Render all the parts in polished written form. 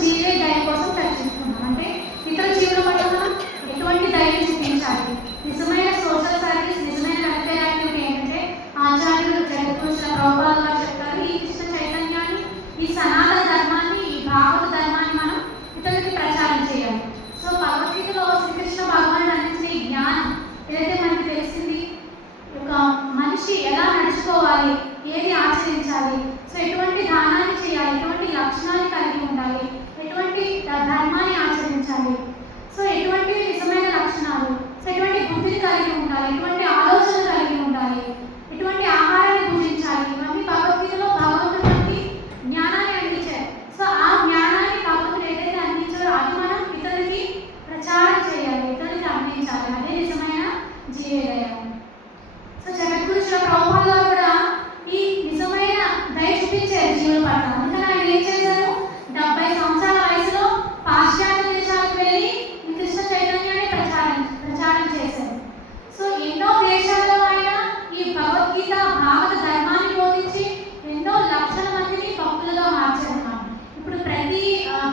జీవే దయ కోసం చర్చించుకున్నాం. అంటే ఇతర జీవుల పట్ల మనం ఎటువంటి దయని చూపించాలి. నిజమైన సోషల్ సర్వీస్, నిజమైన వెల్ఫేర్ యాక్టివిటీ ఏంటంటే ఆచార్యులు జగద్గురు ప్రభుపాద గారు చెప్తారు, ఈ కృష్ణ చైతన్యాన్ని, ఈ సనాతన ధర్మాన్ని, ఈ భాగవత ధర్మాన్ని మనం ఇతరులకి ప్రచారం చేయాలి. సో భగవద్గీతలో శ్రీకృష్ణ భగవానుడు అందించిన ఈ జ్ఞానం ఏదైతే మనకి తెలిసింది, ఒక మనిషి ఎలా నడుచుకోవాలి, ఏది ఆచరించాలి, సో ఎటువంటి దానాన్ని చేయాలి, ఎటువంటి లక్షణాన్ని కలిగి ఉండాలి, ఎటువంటి ధర్మాన్ని ఆచరించాలి, సో ఎటువంటి నిజమైన లక్షణాలు, సో ఎటువంటి బుద్ధిని కలిగి ఉండాలి, ఎటువంటి ఆలోచన కలిగి ఉండాలి, ఎటువంటి ఆహారాన్ని భుజించాలి, ఇవన్నీ భగవద్గీతలో భగవంతుడు మనకి జ్ఞానాన్ని అందించారు. సో ఆ జ్ఞానాన్ని భగవంతుడు ఏదైతే అందించారో అది మనం ఇతరులకి ప్రచారం చేయాలి, ఇతరులకి అందించాలి. అదే నిజమైన జీవేదయ. సో జగద్గురు ప్రభుపాద గారు కూడా ఈ నిజమైన దయ చూపించారు జీవుల పట్ల. అందుకని ఆయన ఏం చేశారు, 70 సంవత్సరాల వయసులో పాశ్చాత్య దేశాలకు వెళ్ళి ఈ కృష్ణ చైతన్యాన్ని ప్రచారం చేశారు. సో ఎన్నో దేశాల్లో ఆయన ఈ భగవద్గీత భాగవత ధర్మాన్ని బోధించి ఎన్నో లక్షల మందిని భక్తులుగా మార్చారన్నమాట. ఇప్పుడు ప్రతి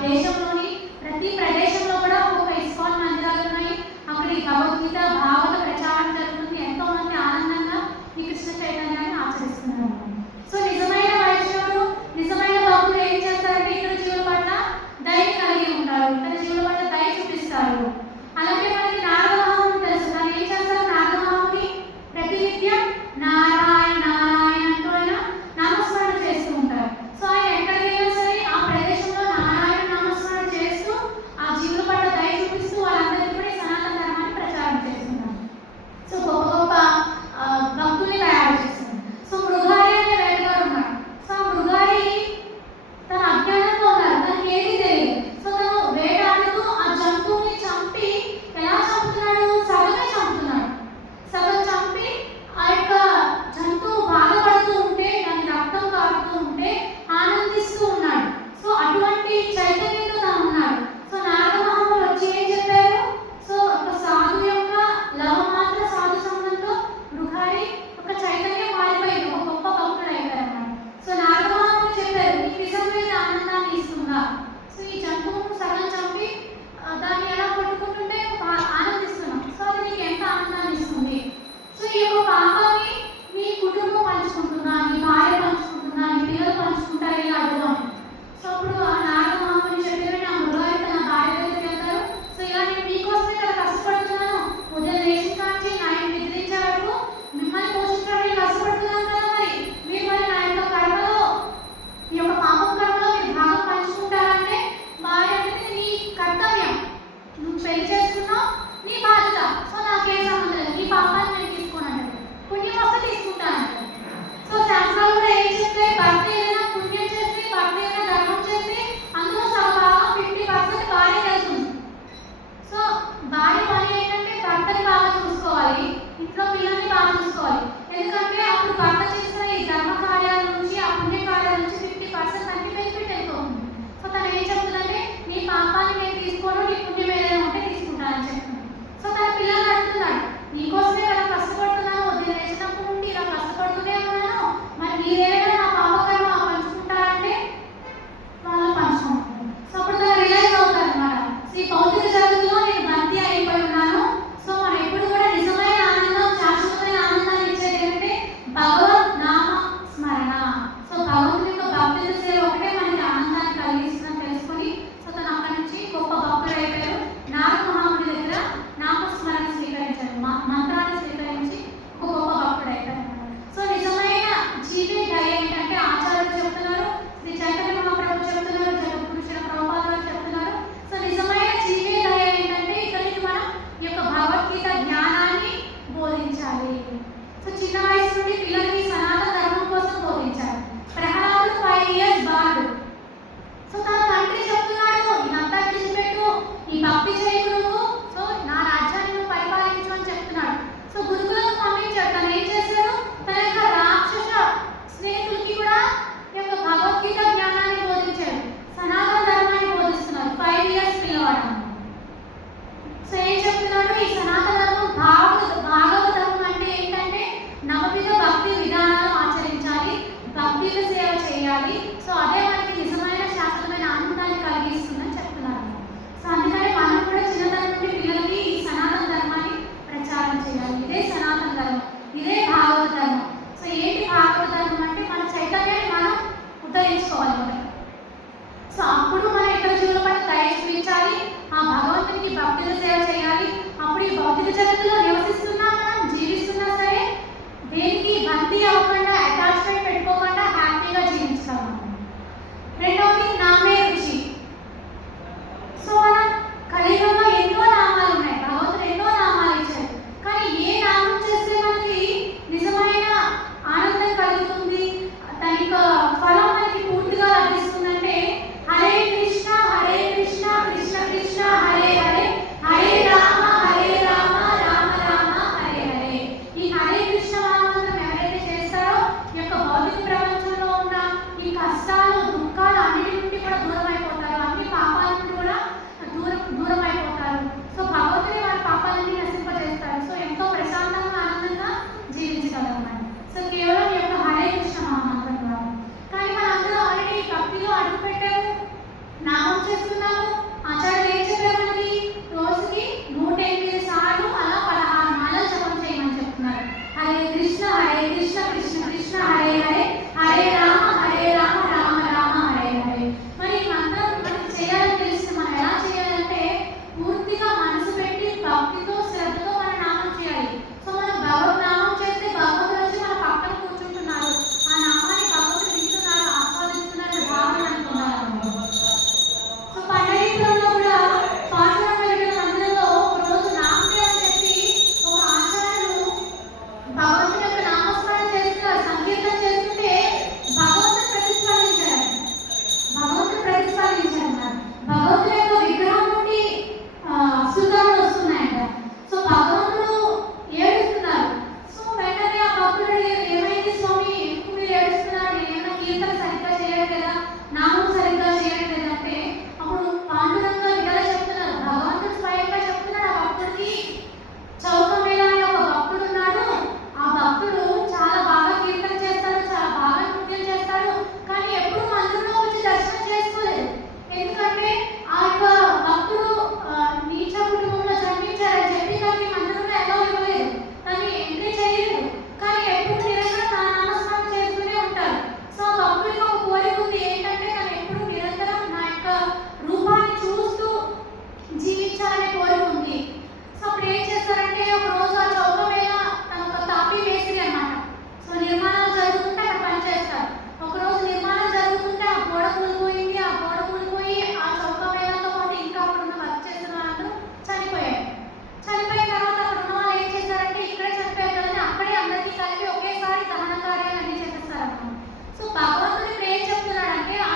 దేశంలోని ప్రతి ప్రదేశంలో కూడా ఒక ఇస్కాన్ మందిరాలు ఉన్నాయి. అక్కడ ఈ భగవద్గీత భాగవత ప్రచారం జరుగుతుంది. ఎంతో మంది ఆనందంగా ఈ కృష్ణ చైతన్యాన్ని ఆచరిస్తున్నారు. సో నిజమైన వైష్ణవుడు, నిజమైన భక్తులు ఏం చేస్తారంటే ఇతర జీవుల పట్ల దయని కలిగి ఉంటారు, ఇతర జీవుల పట్ల దయ చూపిస్తారు. అలాగే మనకి నారద మహాముని తెలుసు. కానీ ఏం చేస్తారు, నారద మహాముని ప్రతినిత్యం నారాయణ నారాయణ అంటూ ఆయన నామస్మరణ చేస్తూ ఉంటారు. సో ఆయన ఎక్కడికి వెళ్ళినా సరే ఆ ప్రదేశంలో నారాయణ నామస్మరణ చేస్తూ ఆ జీవుల పట్ల దయ చూపిస్తూ వాళ్ళందరికీ కూడా సనాతన ధర్మాన్ని ప్రచారం చేస్తున్నారు. సో గొప్ప గొప్ప భక్తుల్ని తయారు చేస్తున్నారు. సో మృగారి అనే వేటగాడు ఉన్నాడు. సో ఆ మృగారి తన అజ్ఞానంలో ఉన్నారు, తనకి ఏది తెలియదు. సో తను వేటాడుతూ ఆ జంతువుని చంపి ఎలా చంపుతున్నాడు, సగమే చంపుతున్నాడు. సగం చంపి ఆ యొక్క జంతువు బాధపడుతూ ఉంటే, దాని రక్తం కారుతూ ఉంటే ఆనందిస్తూ ఉన్నాడు. సో అటువంటి చైతన్యంతో తను ఉన్నాడు. సో నారద మహాముని వచ్చి ఏం చెప్పారు, సో ఒక సాధు యొక్క లవమాత్ర సాధు సంబంధంతో మృగారి ఒక చైతన్యం మారిపోయింది, ఒక గొప్ప భక్తుడు అయిపోయారన్నమాట. సో నారద మహాముని చెప్పారు, ఈ నిజమైన ఆనందాన్ని ఇస్తుందా. సో ఈ జంతువును సగం చంపి దాన్ని ఎలా కొట్టుకుంటుంటే ఆనందిస్తున్నాం. సో అది నీకు ఎంత ఆనందాన్ని ఇస్తుంది. సో ఈ యొక్క పాపాన్ని మీ కుటుంబం పంచుకుంటున్నా, నీ భార్య పంచుకుంటున్నా, నీ పిల్లలు పంచుకుంటారు, ఇలా అడుగుదాం. సో అప్పుడు ఆ నారద మహాముని చెప్పారు, నా మృగారి తన భార్య దగ్గరికి వెళ్తారు. సో ఇలా నేను మీకోసమే కదా కష్టపడుతున్నాను, ఉదయం లేచి కాంచి నాయన నిద్రించే వరకు మిమ్మల్ని పోషించడానికి కష్టపడుతున్నాను కదా, మీరు మరి నా యొక్క కర్మలో, ఈ యొక్క పాపం కర్మలో మీరు భాగం పంచుకుంటారంటే భార్య అనేది నీ కర్తవ్యం, నువ్వు పెళ్లి చేసుకున్నావు, నీ బాధ్యత. సో నాకేం సంబంధం లేదు, నీ పాపాన్ని నేను తీసుకోనంటే పుణ్యం వస్తే తీసుకుంటానంటే. సో శాస్త్రాలు కూడా ఏం చెప్తాయి, భర్త ఏదైనా పుణ్యం చేస్తే, భర్త ఏదైనా ధర్మం చేస్తే అందులో సగభాగం 50% భార్య వెళ్తుంది. సో భార్య పని ఏంటంటే భర్తని బాగా చూసుకోవాలి, ఇంట్లో పిల్లల్ని బాగా చూసుకోవాలి. ఎందుకంటే అప్పుడు భర్త చేసిన ఈ ధర్మ కార్యాల నుంచి, ఆ పుణ్య కార్యాల నుంచి 50% తనకి బెనిఫిట్ అయిపోతుంది. సో తను ఏం చెప్తుందంటే నీ పాపాన్ని నేను తీసుకోను, నీ పుణ్యం ఏదైనా ఉంటే తీసుకుంటానని చెప్తున్నాను. సో తన పిల్లల్ని అడుగుతున్నాడు, నీకోసమే కదా కష్టపడుతున్నాను, ఉదయం లేచినప్పుడు నుండి ఇలా కష్టపడుతూనే ఉన్నాను, మరి మీరేమైనా నా పాపకర్మ పంచుకుంటారంటే వాళ్ళు పంచుకుంటారు. సో అప్పుడు తను రియలైజ్ అవుతారు అన్నమాట, ఈ భౌతిక జగత్తులో నేను బందీ అయిపోయి ఉన్నాను. సో మనం ఎప్పుడు కూడా నిజమైన ఆనందం, శాశ్వతమైన ఆనందాన్ని ఇచ్చేది ఏంటంటే భగవద్ నామ స్మరణ. సో భగవంతుని యొక్క భక్తుల సేవ ఒకటే మనకి ఆనందాన్ని కలిగిస్తుందని తెలుసుకొని సో తను అక్కడి నుంచి గొప్ప భక్తుడు అయిపోయారు. నారద మహాముని దగ్గర నామస్మరణ స్వీకరించారు, మంత్రాన్ని స్వీకరించి ఒక గొప్ప భక్తుడు అయిపోయారు. సో నిజమైన జీవే దయ ఏంటంటే ఆచార్యులు చెప్తున్నారు, శ్రీ చైతన్య మహాప్రభు చెప్తున్నారు, జగద్గురు ప్రభుపాద గారు చెప్తున్నారు. సో నిజమైన జీవే దయ ఏంటంటే ఇతరులకి మనం ఈ యొక్క భగవద్గీత జ్ఞానాన్ని బోధించాలి. సో చిన్న వయసు నుండి పిల్లలకి సనాతన ధర్మం కోసం బోధించాలి. ప్రహ్లాదుడు 5 years బాలుడు. సో తన తండ్రి చెప్తున్నాడు, ఇదంతా విడిచిపెట్టు, ఈ భక్తి చేయకు నువ్వు, సో నా రాజ్యాన్ని నువ్వు పరిపాలించు అని చెప్తున్నాడు. సో గురుకులకు పంపించాడు. తను ఏం చేశాడు, తన యొక్క రాక్షస స్నేహితులకి కూడా ఈ యొక్క భగవద్గీత జ్ఞానాన్ని బోధించాడు, సనాతన ధర్మాన్ని బోధిస్తున్నాడు. 5 years పిల్లవాడు. సో ఏం చెప్తున్నాడు, ఈ సనాతన ధర్మం భాగవత ధర్మం అంటే ఏంటంటే నవవిధ భక్తి విధానాలు ఆచరించాలి, భక్తుల సేవ చేయాలి. సో అదే మనకి నిజమైన శాశ్వతమైన ఆనందాన్ని కలిగిస్తుంది. దయ చూపించాలి, ఆ భగవంతునికి భక్తుల సేవ చేయాలి. అప్పుడు ఈ భౌతిక జగత్తులో నివసిస్తున్నా మనం జీవిస్తున్నా సరే దేనికి బందీ అవ్వకుండా అటాచ్మెంట్ పెట్టుకోకుండా హ్యాపీగా జీవించాలి. రెండవది నామే రుచి. సో మనం కలియుగంలో ఎన్నో నామాలు ఉన్నాయి, భగవంతుడు ఎన్నో నామాలు ఇచ్చారు. కానీ ఏ నామం చేస్తే మనకి నిజమైన ఆనందం కలుగుతుంది, దాని యొక్క ఫలం మనకి పూర్తిగా లభిస్తుందంటే హరే కృష్ణ కృష్ణ కృష్ణ హరే హరే హరే రామ రామ రామ హరే హరే. ఈ హరే కృష్ణ మహామంత్రం ఎవరైతే చేస్తారో ఈ యొక్క భౌతిక ప్రపంచంలో ఉన్న ఈ కష్టాలు దుఃఖాలు అన్నిటి నుండి కూడా దూరం అయిపోతారు, అన్ని పాపాల నుండి కూడా దూరం అయిపోతారు. సో భగవంతుని వారి పాపాలన్నీ నశింపజేస్తారు. సో ఎంతో ప్రశాంతంగా ఆనందంగా జీవించగలరు. సో కేవలం ఈ యొక్క హరే కృష్ణ మహామంత్రం ద్వారా. కానీ మనం అందరూ ఆల్రెడీ భక్తిలో అడుగు పెట్టాము, నామం చేస్తున్నాము. ఆచార్యులు ఏం చెప్పారు మనకి? రోజుకి 108 సార్లు అలా 16 మాలలు జపం చేయమని చెప్తున్నారు. హరే కృష్ణ కృష్ణ కృష్ణ హరే హరే హరే రామ రామ రామ హరే హరే. మరి ఈ మంత్రం మనకి చేయాలని తెలిసి మనం ఎలా చేయాలంటే పూర్తిగా మనసు పెట్టి భక్తితో శ్రద్ధతో మన నామం చేయాలి. సో మనం భగవద్ నామం చేస్తే భగవంతుడు వచ్చి మన పక్కన కూర్చుంటున్నారు, ఆ నామాన్ని భగవంతుడు వింటున్నారు, ఆస్వాదిస్తున్నారు, భావన అనుకున్నారు. సో పండరీపురంలో కూడా పాండురంగ విగ్రహ మందిరంలో ఒక రోజు నామదేవ్ అని చెప్పి ఒక ఆచార్యులు భగవంతుని యొక్క నామస్మరణ చేస్తున్నారు, సంకీర్తన చేస్తుంటే భగవంతుడు ప్రతిస్పందించారు. భగవంతుని యొక్క విగ్రహం నుండి అసురాలు వస్తున్నాయంట. సో భగవంతుడు ఏడుస్తున్నారు. సో వెంటనే ఆ భక్తుడు ఏమైంది స్వామి, ఎక్కువ మీరు ఏడుస్తున్నారు, నేనేమైనా కీర్తన సరిగ్గా చేయట్లేదా, నామం సరిగ్గా చేయట్లేదా అంటే అప్పుడు పాండురంగ విగ్రహం చెప్తున్నారు, భగవంతుడు స్వయంగా చెప్తున్నాడు ఆ భక్తుడికి. చౌకమేళ అనే ఒక భక్తుడు ఉన్నాడు, ఆ భక్తుడు చాలా బాగా కీర్తన చేస్తాడు, చాలా బాగా నృత్యం చేస్తాడు, కానీ ఎప్పుడు మందిరంలో వచ్చి దర్శనం చేసుకోలేదు. ఎందుకంటే ఆ యొక్క భక్తుడు నీచ కుటుంబంలో జన్మించారని చెప్పి తనకి మందిరంలో ఎలా ఇవ్వలేదు, తనని ఎంట్రీ చేయలేదు. కానీ ఎప్పుడు నిరంతరం నా నామస్మరణ చేస్తూనే ఉంటారు. సో భక్తుడికి ఒక కోరిక ఉంది, ఏంటంటే తను ఎప్పుడు నిరంతరం నా యొక్క రూపాన్ని చూస్తూ జీవించాలనే కోరిక ఉంది. సో అప్పుడు ఏం చేస్తారంటే ఒక రోజు ఆ చౌకమేళ తన ఒక తాపీ వేసిరి అన్నమాట. సో నిర్మాణాలు జరుగుతుంటే అక్కడ పనిచేస్తారు. ఒకరోజు నిర్మాణం జరుగుతుంటే ఆ గోడ కూలిపోయింది, ఆ గోడ కూలిపోయి ఆ చౌకమేళతో పాటు ఇంకా అక్కడ ఉన్న వర్క్ చేసిన వాళ్ళందరూ చనిపోయారు. చనిపోయిన తర్వాత అక్కడ ఉన్న వాళ్ళు ఏం చేశారంటే ఇక్కడే చనిపోయారు కదా అక్కడే అందరికీ కలిపి ఒకేసారి దహన కార్యాలన్నీ చేసేస్తారన్నమాట. సో భగవంతుడు ఇప్పుడు ఏం చెప్తున్నాడంటే ఆ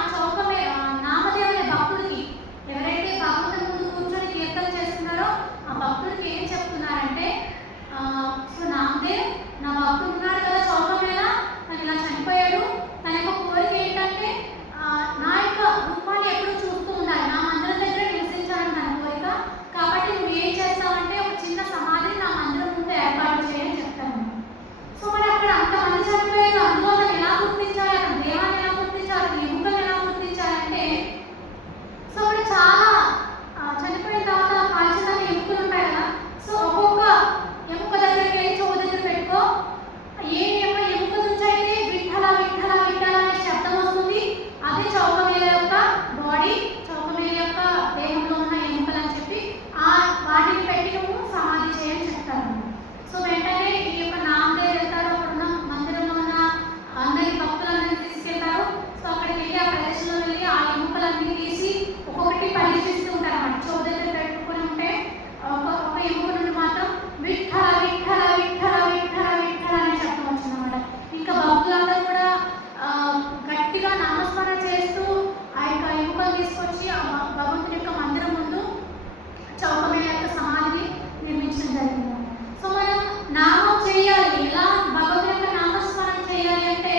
నామదేవ్ అనే భక్తుడికి, ఎవరైతే భగవంతుడి ముందు కూర్చొని కీర్తన చేస్తున్నారో ఆ భక్తుడికి ఏం చెప్తున్నారంటే సో నామదేవ్, నా భక్తుడు ఉన్నాడు కదా చౌకమేళ, తను ఇలా చనిపోయాడు, తన యొక్క కోరిక ఏంటంటే నా యొక్క రూపాన్ని ఎప్పుడు చూస్తూ ఉండాలి, నా మందిరం దగ్గర నివసించాలని తన కోరిక. కాబట్టి నువ్వు ఏం చేస్తావంటే ఒక చిన్న సమాధిని నా మందిరం ముందు ఏర్పాటు చేయని చెప్తాను. సో మరి అక్కడ అంతమంది చనిపోయారు, అందులో అతను ఎలా గుర్తించాలి, అతను దేవాన్ని ఎలా గుర్తించాలి, ఎముకలు ఎలా గుర్తించాలంటే సో అక్కడ చాలా చనిపోయిన తర్వాత కాల్చిన ఎముకలు ఉంటాయి కదా. సో ఒక్కొక్క ఎముక దగ్గరికి వెళ్ళి చెవు దగ్గర పెట్టుకో, ఏ ఎముక నుంచి అయితే విఠల విఠల విఠల అనే శబ్దం వస్తుంది, అదే చౌకమేళ యొక్క బాడీ, చౌకమేళ యొక్క దేహంలో ఉన్న ఎముకలు అని చెప్పి వాటిని పెట్టి నువ్వు సమాధి చేయని చెప్తాను. సో వెంటనే ఈ యొక్క నామదేవ్ వెళ్తారు, అక్కడున్న మందిరంలో ఉన్న అందరి భక్తులందరినీ తీసుకెళ్తారు. సో అక్కడికి వెళ్ళి ఆ ప్రదేశంలో వెళ్ళి ఆ ఎముకలన్నీ తీసి ఒక్కొక్కటి పరీక్షిస్తూ ఉంటారు అన్నమాట. చెవు దగ్గర పెట్టుకుని ఉంటే ఒక ఎముక నుండి మాత్రం విఠల విఠల విఠల విఠల విఠల అని శబ్దం వచ్చిందన్నమాట. ఇంకా భక్తులందరూ కూడా గట్టిగా నామస్మరణ చేస్తూ ఆ యొక్క ఎముకలు తీసుకొచ్చి ఆ భగవంతుని యొక్క మందిరం ముందు చౌకమేళ యొక్క సమాధిని నిర్మించడం జరిగింది. సో మనం నామం చేయాలి. ఎలా భగవంతుని యొక్క నామస్మరణ చేయాలి అంటే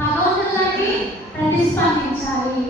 భగవంతుడి ప్రతిస్పందించాలి.